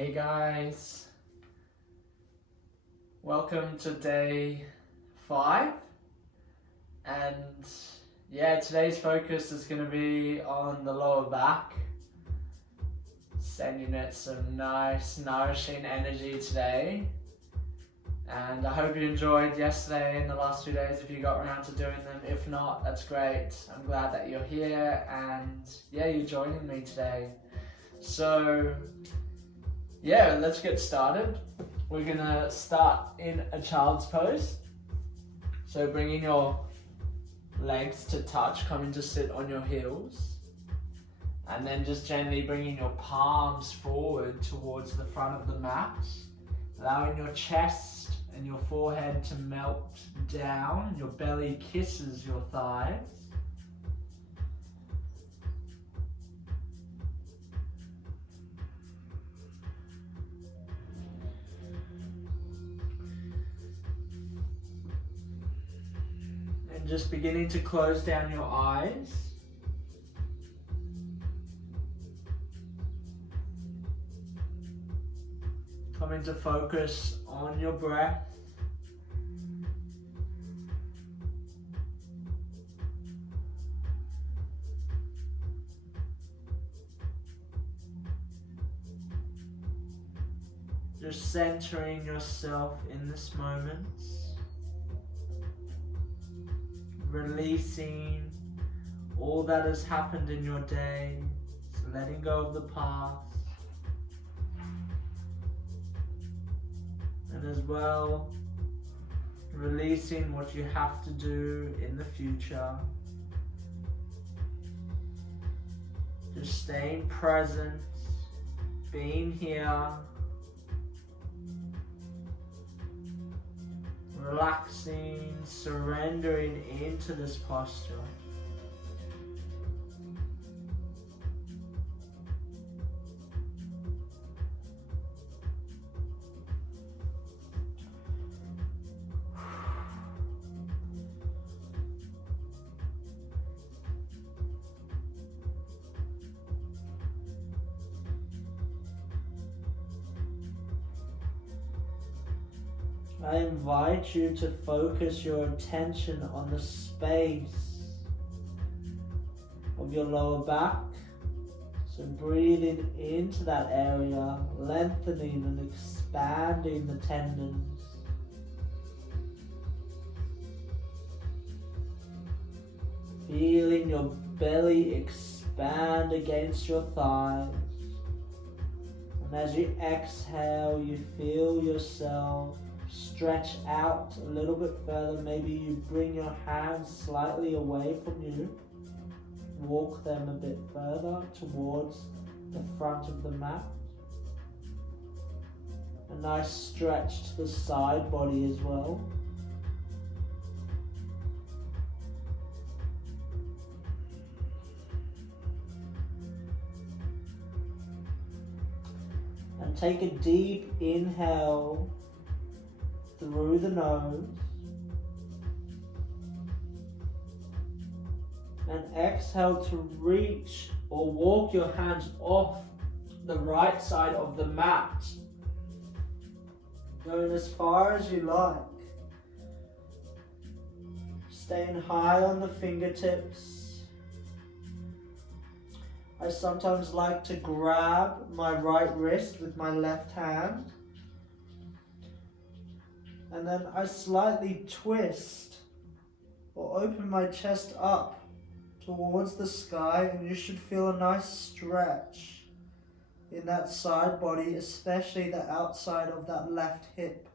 Hey guys, welcome to day 5, and today's focus is going to be on the lower back, sending it some nice nourishing energy today. And I hope you enjoyed yesterday and the last 2 days if you got around to doing them. If not, that's great. I'm glad that you're here and you're joining me today. So let's get started. We're gonna start in a child's pose. So bringing your legs to touch, coming to sit on your heels. And then just gently bringing your palms forward towards the front of the mat. Allowing your chest and your forehead to melt down. Your belly kisses your thighs. And just beginning to close down your eyes. Coming to focus on your breath. Just centering yourself in this moment. Releasing all that has happened in your day. So letting go of the past. And as well, releasing what you have to do in the future. Just staying present, being here, relaxing, surrendering into this posture. I invite you to focus your attention on the space of your lower back. So breathing into that area, lengthening and expanding the tendons. Feeling your belly expand against your thighs. And as you exhale, you feel yourself stretch out a little bit further. Maybe you bring your hands slightly away from you. Walk them a bit further towards the front of the mat. A nice stretch to the side body as well. And take a deep inhale through the nose, and exhale to reach or walk your hands off the right side of the mat, going as far as you like, staying high on the fingertips. I sometimes like to grab my right wrist with my left hand, and then I slightly twist or open my chest up towards the sky, and you should feel a nice stretch in that side body, especially the outside of that left hip.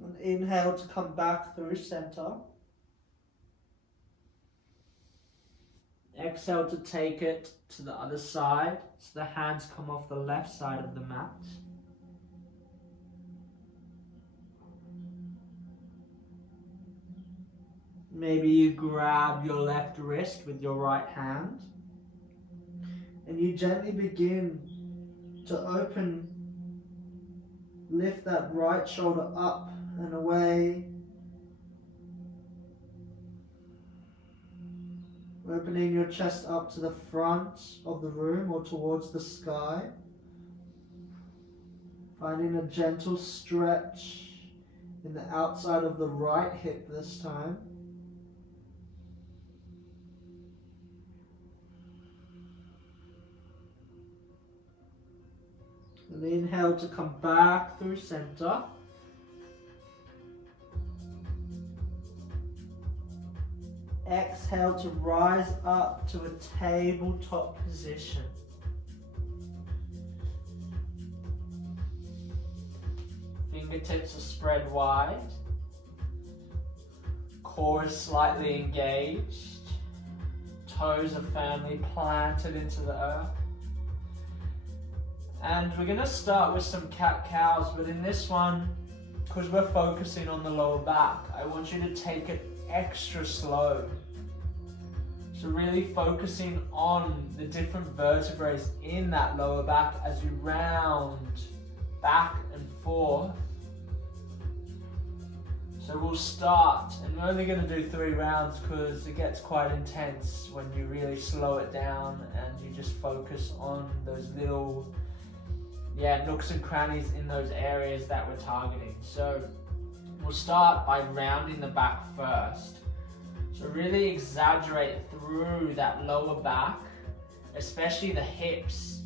And inhale to come back through center. Exhale to take it to the other side, so the hands come off the left side of the mat. Maybe you grab your left wrist with your right hand, and you gently begin to open Lift that right shoulder up and away. Opening your chest up to the front of the room or towards the sky. Finding a gentle stretch in the outside of the right hip this time. And inhale to come back through center. Exhale to rise up to a tabletop position. Fingertips are spread wide. Core is slightly engaged. Toes are firmly planted into the earth. And we're going to start with some cat-cows, but in this one, because we're focusing on the lower back, I want you to take it extra slow. So really focusing on the different vertebrae in that lower back as you round back and forth. So we'll start, and we're only going to do 3 rounds because it gets quite intense when you really slow it down and you just focus on those little nooks and crannies in those areas that we're targeting. So we'll start by rounding the back first. So really exaggerate through that lower back, especially the hips,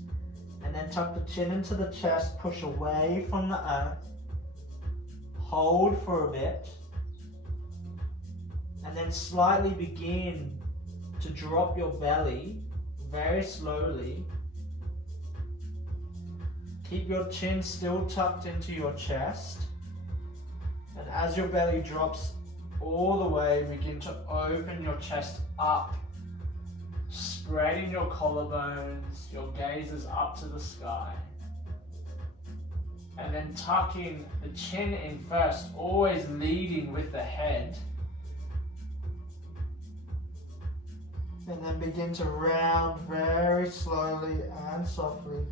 and then tuck the chin into the chest, push away from the earth, hold for a bit, and then slightly begin to drop your belly very slowly. Keep your chin still tucked into your chest, and as your belly drops all the way, begin to open your chest up, spreading your collarbones, your gaze is up to the sky. And then tucking the chin in first, always leading with the head. And then begin to round very slowly and softly.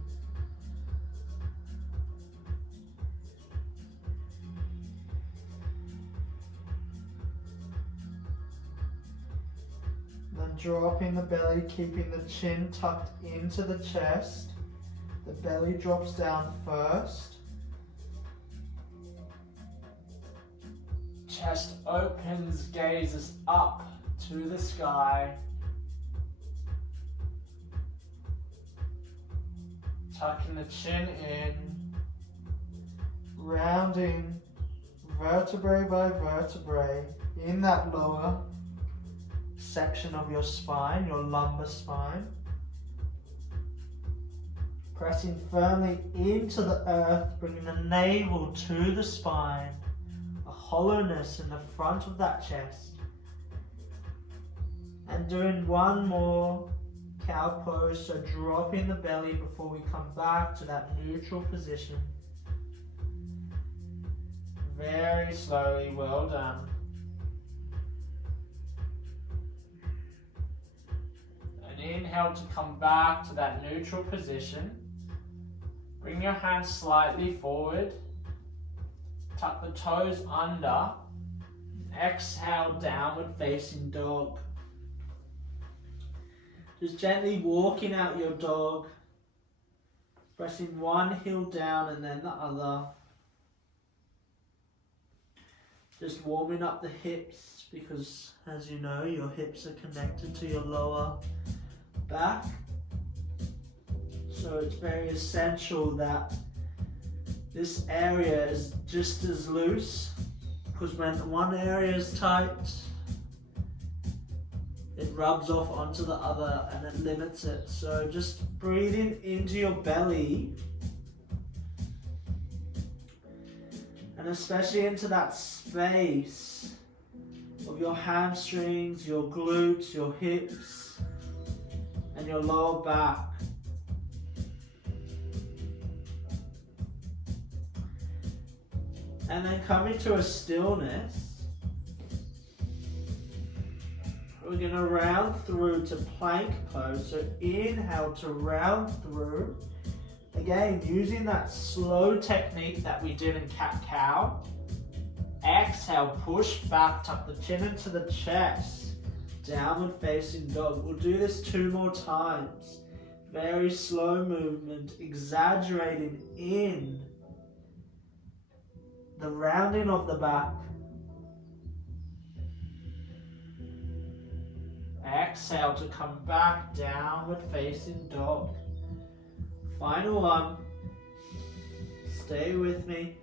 Then dropping the belly, keeping the chin tucked into the chest. The belly drops down first. Chest opens, gazes up to the sky. Tucking the chin in, rounding vertebrae by vertebrae in that lower section of your spine, your lumbar spine. Pressing firmly into the earth, bringing the navel to the spine, a hollowness in the front of that chest. And doing one more cow pose, so dropping the belly before we come back to that neutral position. Very slowly, well done. And inhale to come back to that neutral position. Bring your hands slightly forward. Tuck the toes under. Exhale, downward facing dog. Just gently walking out your dog, pressing one heel down and then the other. Just warming up the hips because, as you know, your hips are connected to your lower back. So it's very essential that this area is just as loose, because when one area is tight, it rubs off onto the other and it limits it. So just breathing into your belly, and especially into that space of your hamstrings, your glutes, your hips, and your lower back. And then coming to a stillness, we're going to round through to plank pose. So inhale to round through, Again, using that slow technique that we did in cat-cow. Exhale, push back, tuck the chin into the chest. Downward facing dog. We'll do this 2 more times. Very slow movement, exaggerating in the rounding of the back. Exhale to come back, downward facing dog. Final one. Stay with me.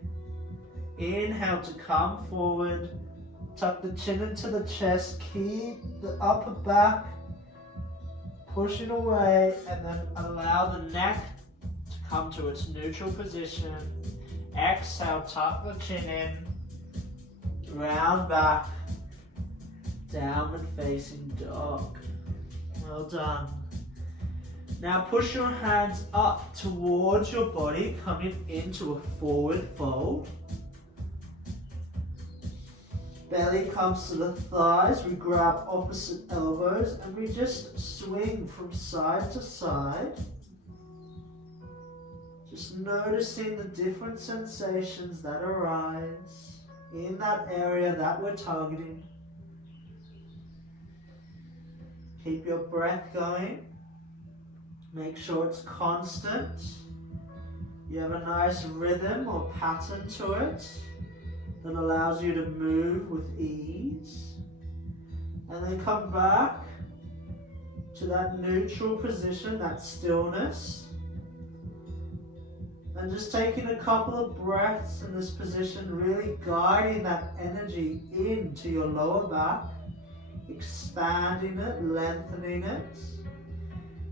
Inhale to come forward. Tuck the chin into the chest. Keep the upper back pushing away, and then allow the neck to come to its neutral position. Exhale, tuck the chin in. Round back. Downward facing dog. Well done. Now push your hands up towards your body, coming into a forward fold. Belly comes to the thighs, we grab opposite elbows and we just swing from side to side. Just noticing the different sensations that arise in that area that we're targeting. Keep your breath going. Make sure it's constant. You have a nice rhythm or pattern to it that allows you to move with ease. And then come back to that neutral position, that stillness. And just taking a couple of breaths in this position, really guiding that energy into your lower back, expanding it, lengthening it,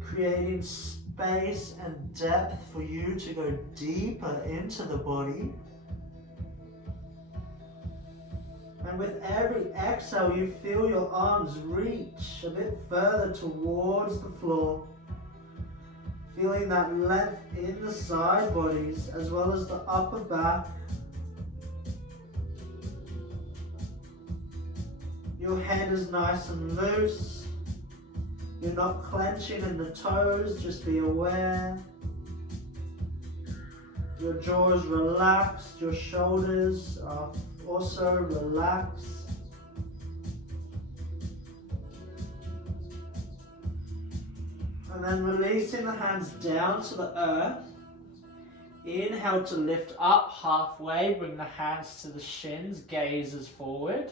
creating space and depth for you to go deeper into the body. And with every exhale, you feel your arms reach a bit further towards the floor. Feeling that length in the side bodies as well as the upper back. Your head is nice and loose. You're not clenching in the toes, just be aware. Your jaw is relaxed, your shoulders are also relaxed. And then releasing the hands down to the earth. Inhale to lift up halfway, bring the hands to the shins, gazes forward.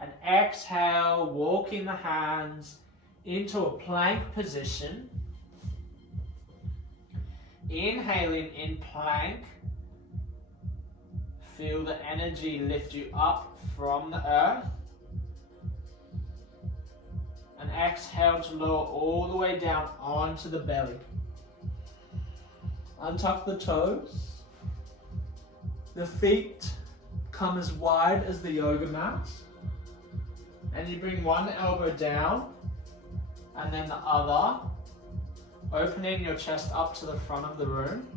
And exhale, walking the hands into a plank position. Inhaling in plank. Feel the energy lift you up from the earth. And exhale to lower all the way down onto the belly. Untuck the toes. The feet come as wide as the yoga mat. And you bring one elbow down and then the other, opening your chest up to the front of the room.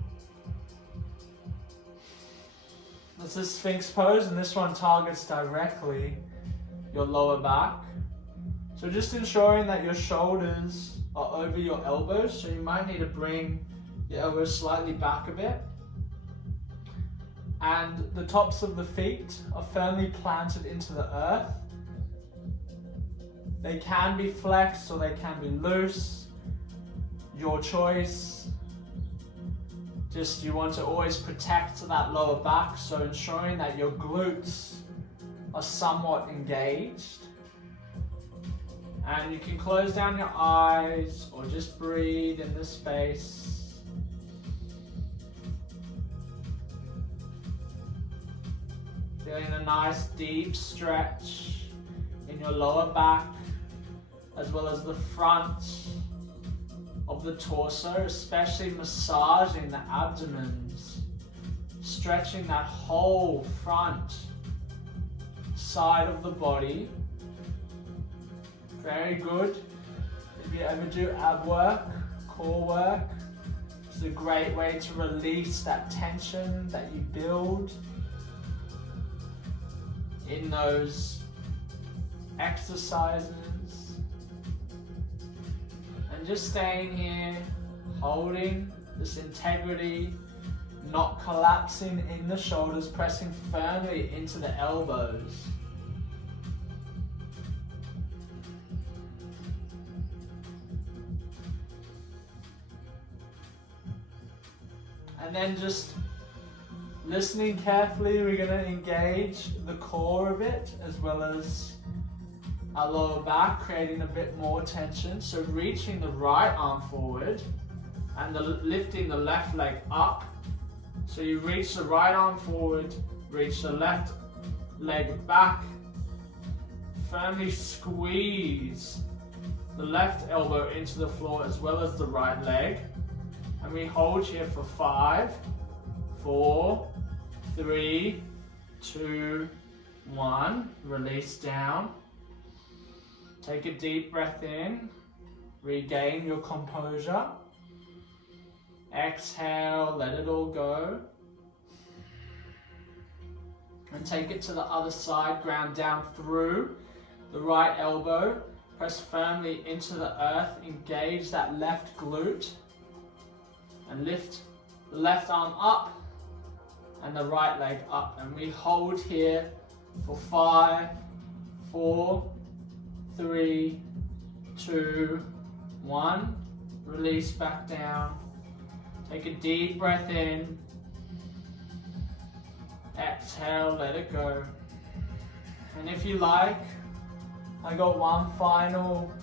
This is Sphinx pose, and this one targets directly your lower back. So just ensuring that your shoulders are over your elbows, so you might need to bring your elbows slightly back a bit. And the tops of the feet are firmly planted into the earth. They can be flexed or they can be loose, your choice. Just you want to always protect that lower back, so ensuring that your glutes are somewhat engaged. And you can close down your eyes or just breathe in this space. Feeling a nice deep stretch in your lower back, as well as the front of the torso, especially massaging the abdomens, stretching that whole front side of the body. Very good. If you ever do ab work, core work, it's a great way to release that tension that you build in those exercises. And just staying here, holding this integrity, not collapsing in the shoulders, pressing firmly into the elbows. And then just listening carefully, we're going to engage the core a bit as well as our lower back, creating a bit more tension. So reaching the right arm forward and lifting the left leg up. So you reach the right arm forward, reach the left leg back, firmly squeeze the left elbow into the floor as well as the right leg. And we hold here for 5, 4, 3, 2, 1. Release down. Take a deep breath in. Regain your composure. Exhale, let it all go. And take it to the other side. Ground down through the right elbow. Press firmly into the earth. Engage that left glute. And lift the left arm up and the right leg up. And we hold here for 5, 4, 3, 2, 1. Release back down. Take a deep breath in. Exhale, let it go. And if you like, I got one final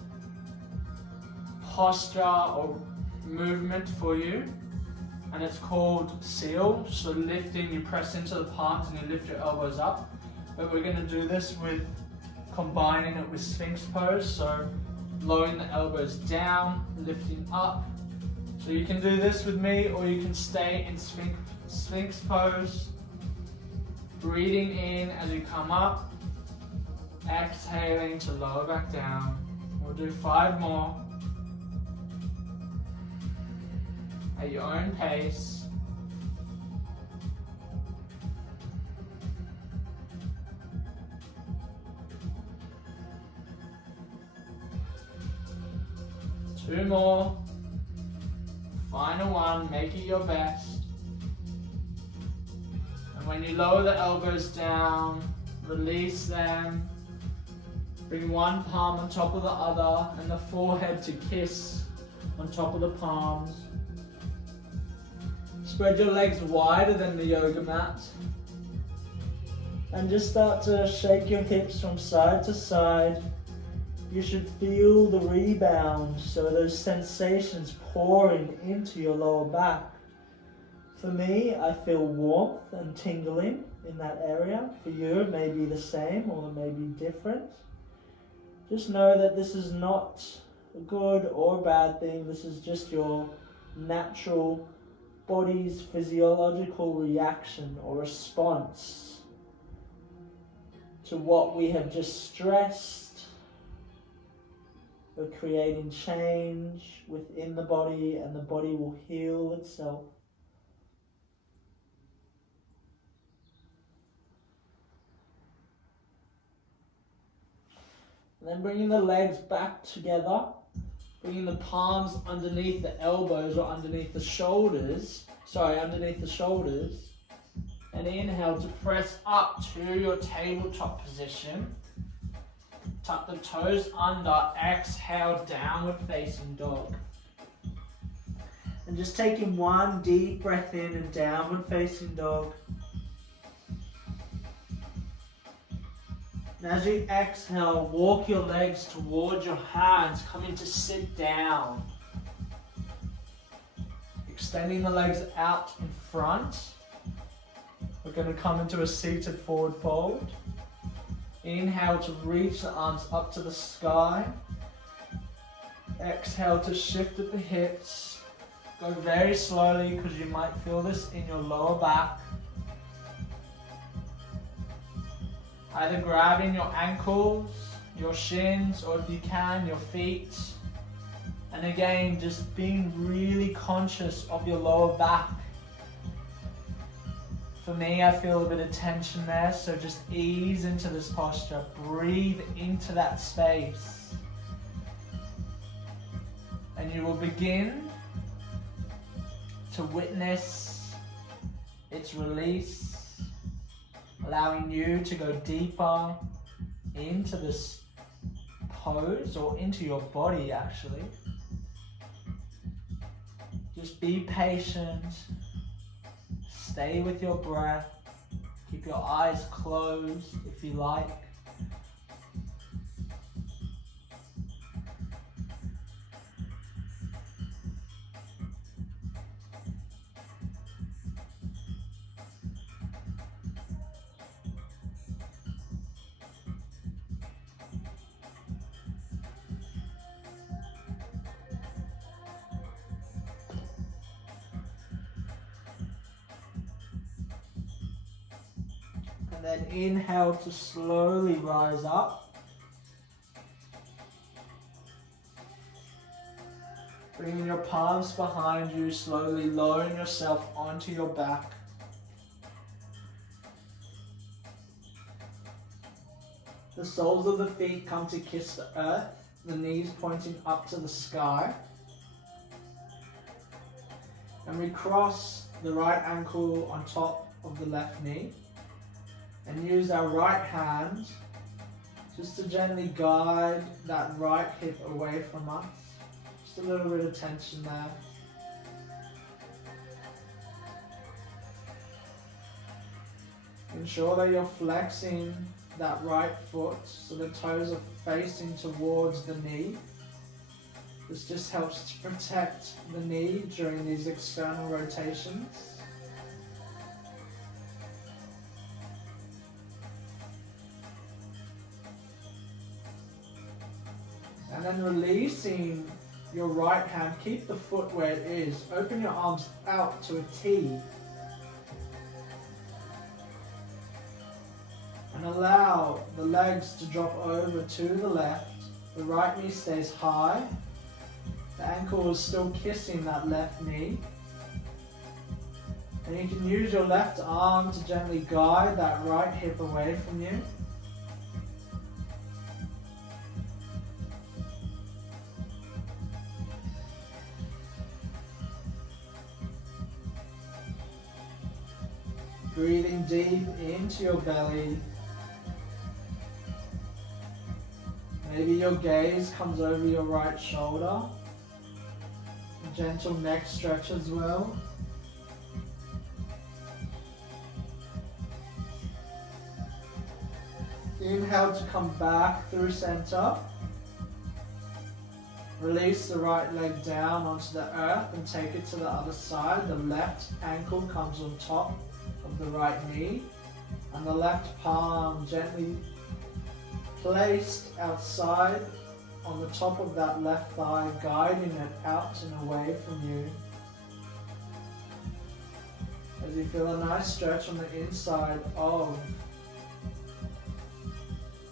posture or movement for you, and it's called seal. So lifting, you press into the palms and you lift your elbows up, but we're going to do this with combining it with Sphinx pose, so lowering the elbows down, lifting up. So you can do this with me, or you can stay in Sphinx pose, breathing in as you come up, exhaling to lower back down. We'll do 5 more. At your own pace. Two more. Final one, make it your best. And when you lower the elbows down, release them. Bring one palm on top of the other and the forehead to kiss on top of the palms. Spread your legs wider than the yoga mat. And just start to shake your hips from side to side. You should feel the rebound, so those sensations pouring into your lower back. For me, I feel warmth and tingling in that area. For you, it may be the same or it may be different. Just know that this is not a good or bad thing. This is just your natural body's physiological reaction or response to what we have just stressed. We're creating change within the body, and the body will heal itself. And then bringing the legs back together, bringing the palms underneath the elbows or underneath the shoulders, and inhale to press up to your tabletop position. Tuck the toes under, exhale, downward facing dog. And just taking one deep breath in and downward facing dog. And as you exhale, walk your legs towards your hands, coming to sit down. Extending the legs out in front. We're going to come into a seated forward fold. Inhale to reach the arms up to the sky. Exhale to shift at the hips. Go very slowly because you might feel this in your lower back. Either grabbing your ankles, your shins, or if you can, your feet. And again, just being really conscious of your lower back. For me, I feel a bit of tension there, so just ease into this posture. Breathe into that space. And you will begin to witness its release, allowing you to go deeper into this pose or into your body actually. Just be patient, stay with your breath, keep your eyes closed if you like. And then inhale to slowly rise up. Bringing your palms behind you, slowly lowering yourself onto your back. The soles of the feet come to kiss the earth, the knees pointing up to the sky. And we cross the right ankle on top of the left knee. And use our right hand just to gently guide that right hip away from us. Just a little bit of tension there. Ensure that you're flexing that right foot so the toes are facing towards the knee. This just helps to protect the knee during these external rotations. And then releasing your right hand, keep the foot where it is. Open your arms out to a T. And allow the legs to drop over to the left. The right knee stays high. The ankle is still kissing that left knee. And you can use your left arm to gently guide that right hip away from you. Breathing deep into your belly. Maybe your gaze comes over your right shoulder. A gentle neck stretch as well. Inhale to come back through center. Release the right leg down onto the earth and take it to the other side. The left ankle comes on top of the right knee, and the left palm gently placed outside on the top of that left thigh, guiding it out and away from you. As you feel a nice stretch on the inside of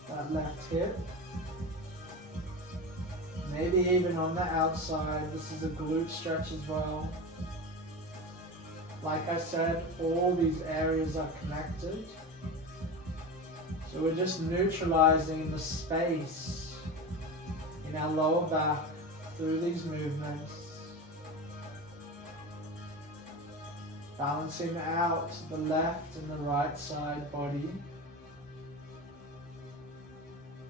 that left hip. Maybe even on the outside, this is a glute stretch as well. Like I said, all these areas are connected. So we're just neutralizing the space in our lower back through these movements. Balancing out the left and the right side body.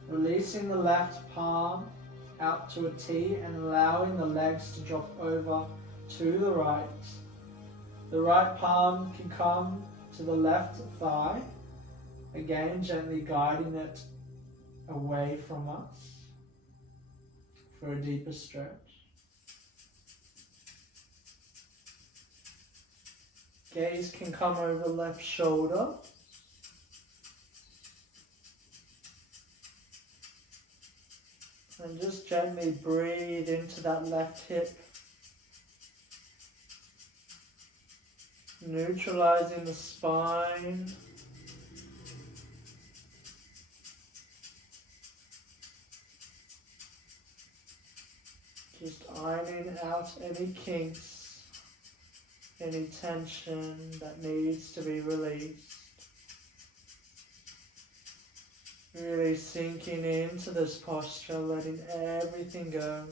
Releasing the left palm out to a T and allowing the legs to drop over to the right. The right palm can come to the left thigh, again gently guiding it away from us for a deeper stretch. Gaze can come over left shoulder. And just gently breathe into that left hip. Neutralizing the spine. Just ironing out any kinks, any tension that needs to be released. Really sinking into this posture, letting everything go.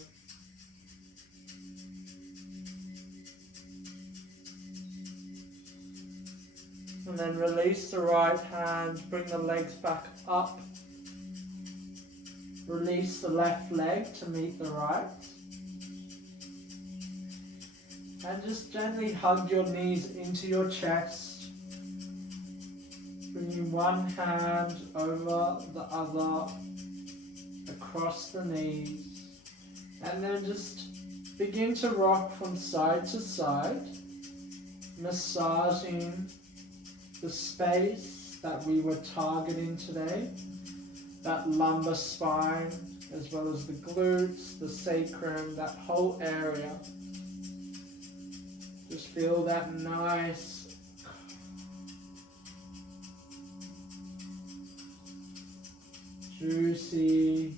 And then release the right hand, bring the legs back up. Release the left leg to meet the right. And just gently hug your knees into your chest. Bringing one hand over the other, across the knees. And then just begin to rock from side to side, massaging the space that we were targeting today, that lumbar spine, as well as the glutes, the sacrum, that whole area. Just feel that nice juicy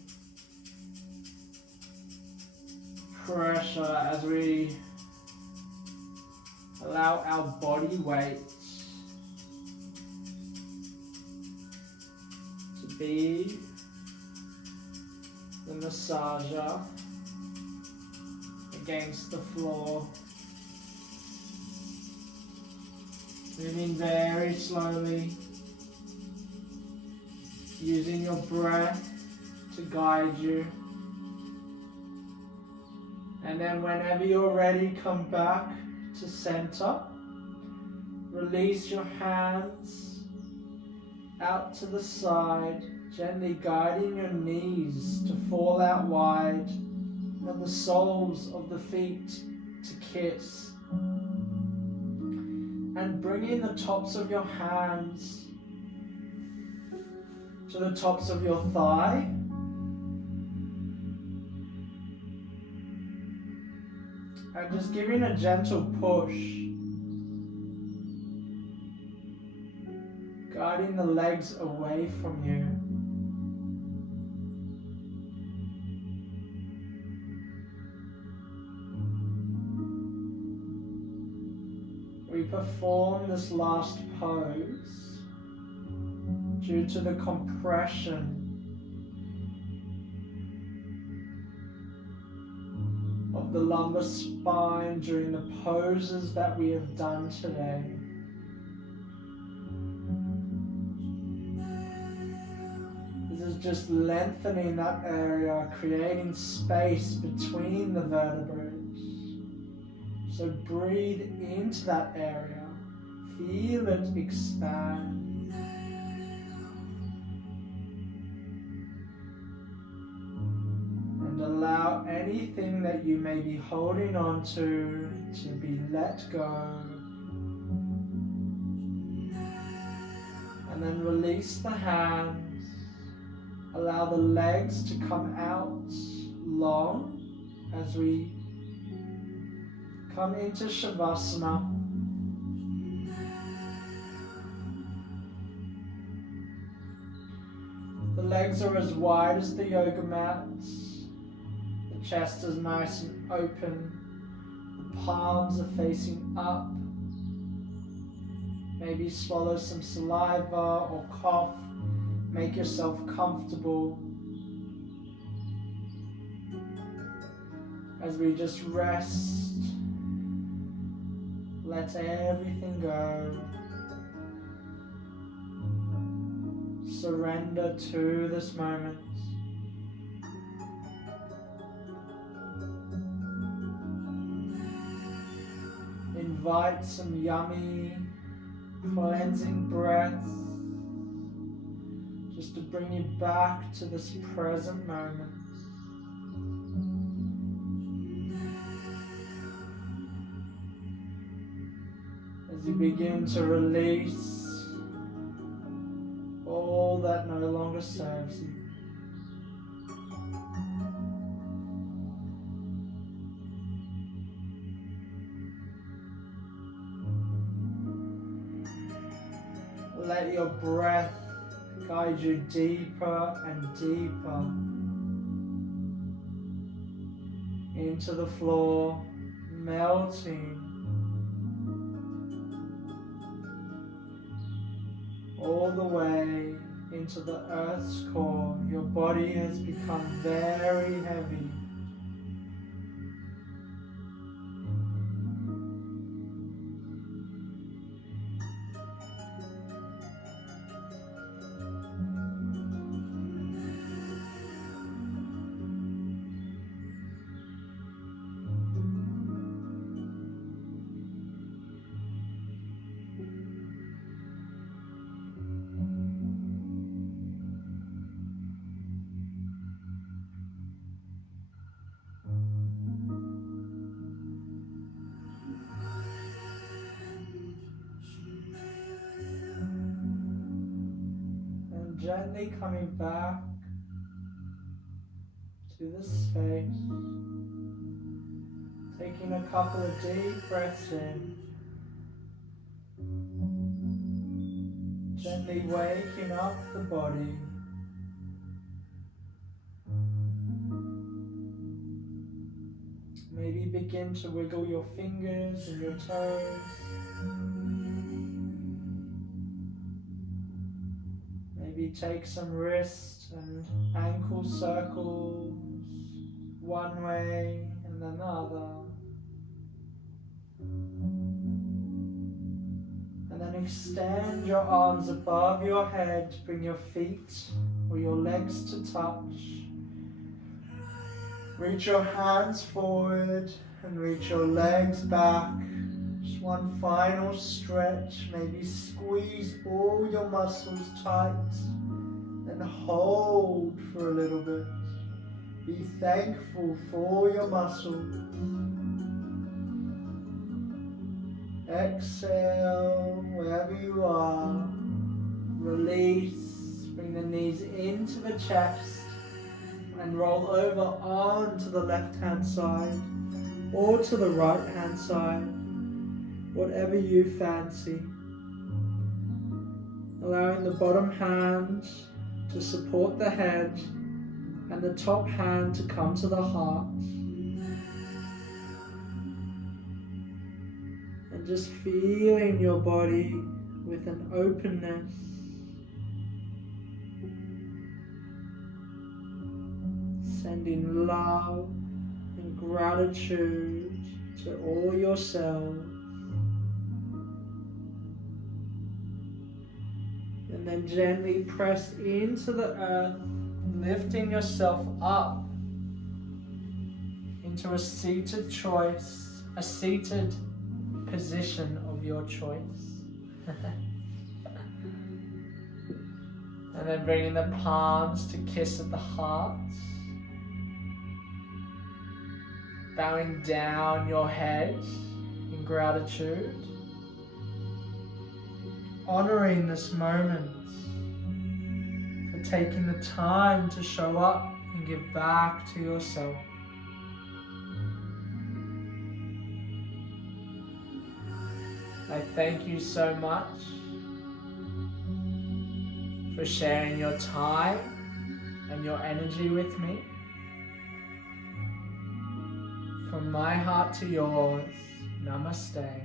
pressure as we allow our body weight to be the massager against the floor. Moving very slowly, using your breath to guide you. And then whenever you're ready, come back to center. Release your hands out to the side, gently guiding your knees to fall out wide and the soles of the feet to kiss. And bringing the tops of your hands to the tops of your thigh. And just giving a gentle push. Guiding the legs away from you. We perform this last pose due to the compression of the lumbar spine during the poses that we have done today. This is just lengthening that area, creating space between the vertebrae. So breathe into that area, feel it expand. And allow anything that you may be holding on to be let go. And then release the hands, allow the legs to come out long as we come into Shavasana. The legs are as wide as the yoga mats. The chest is nice and open. The palms are facing up. Maybe swallow some saliva or cough. Make yourself comfortable. As we just rest. Let everything go. Surrender to this moment. Invite some yummy, cleansing breaths just to bring you back to this present moment. As you begin to release all that no longer serves you. Let your breath guide you deeper and deeper into the floor, melting all the way into the earth's core. Your body has become very heavy. gently coming back to the space. Taking a couple of deep breaths in. Gently waking up the body. Maybe begin to wiggle your fingers and your toes. Maybe take some wrist and ankle circles one way and another. And then extend your arms above your head, bring your feet or your legs to touch. Reach your hands forward and reach your legs back. Just one final stretch, maybe squeeze all your muscles tight and hold for a little bit. Be thankful for your muscles. Exhale wherever you are. Release, bring the knees into the chest and roll over onto the left hand side or to the right hand side, whatever you fancy. Allowing the bottom hand to support the head and the top hand to come to the heart. And just feeling your body with an openness. Sending love and gratitude to all your cells. And then gently press into the earth, lifting yourself up into a seated choice, a seated position of your choice. And then bringing the palms to kiss at the heart. Bowing down your head in gratitude. Honoring this moment for taking the time to show up and give back to yourself. I thank you so much for sharing your time and your energy with me. From my heart to yours, namaste.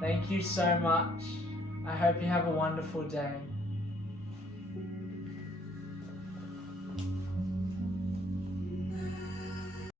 Thank you so much. I hope you have a wonderful day.